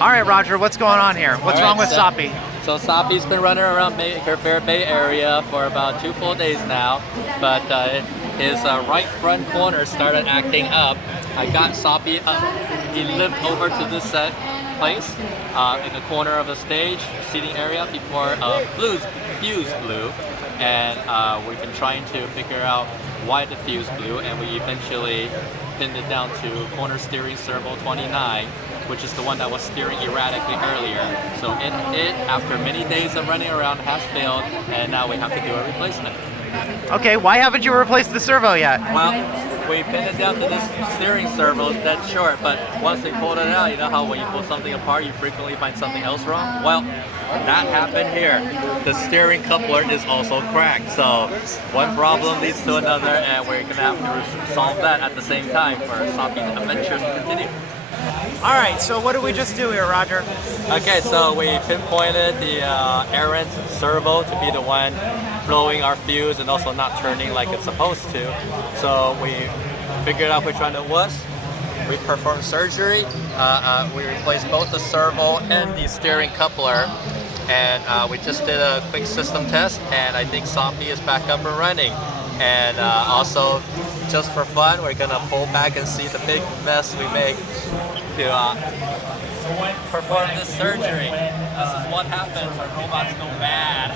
All right, Roger, what's going on here? What's wrong with Sawppy? So Sawppy's been running around Faire Bay area for about 2 full days now, but his right front corner started acting up. I got Sawppy up. He limped over to this place in the corner of the stage, seating area before fuse blew, and we've been trying to figure out why the fuse blew, and we eventually pinned it down to corner steering servo 29, which is the one that was steering erratically earlier. So it, after many days of running around, has failed, and now we have to do a replacement. Okay, why haven't you replaced the servo yet? Well, we pinned it down to this steering servo that's short, but once they pulled it out, you know how when you pull something apart, you frequently find something else wrong? Well, that happened here. The steering coupler is also cracked, so one problem leads to another, and we're going to have to solve that at the same time for Sawppy's adventures to continue. All right, so what did we just do here, Roger? Okay, so we pinpointed the errant servo to be the one blowing our fuse and also not turning like it's supposed to. So we figured out which one it was. We performed surgery. We replaced both the servo and the steering coupler, and we just did a quick system test, and I think Sawppy is back up and running. And also, just for fun, we're gonna pull back and see the big mess we make to perform this surgery. This is what happens when robots go bad.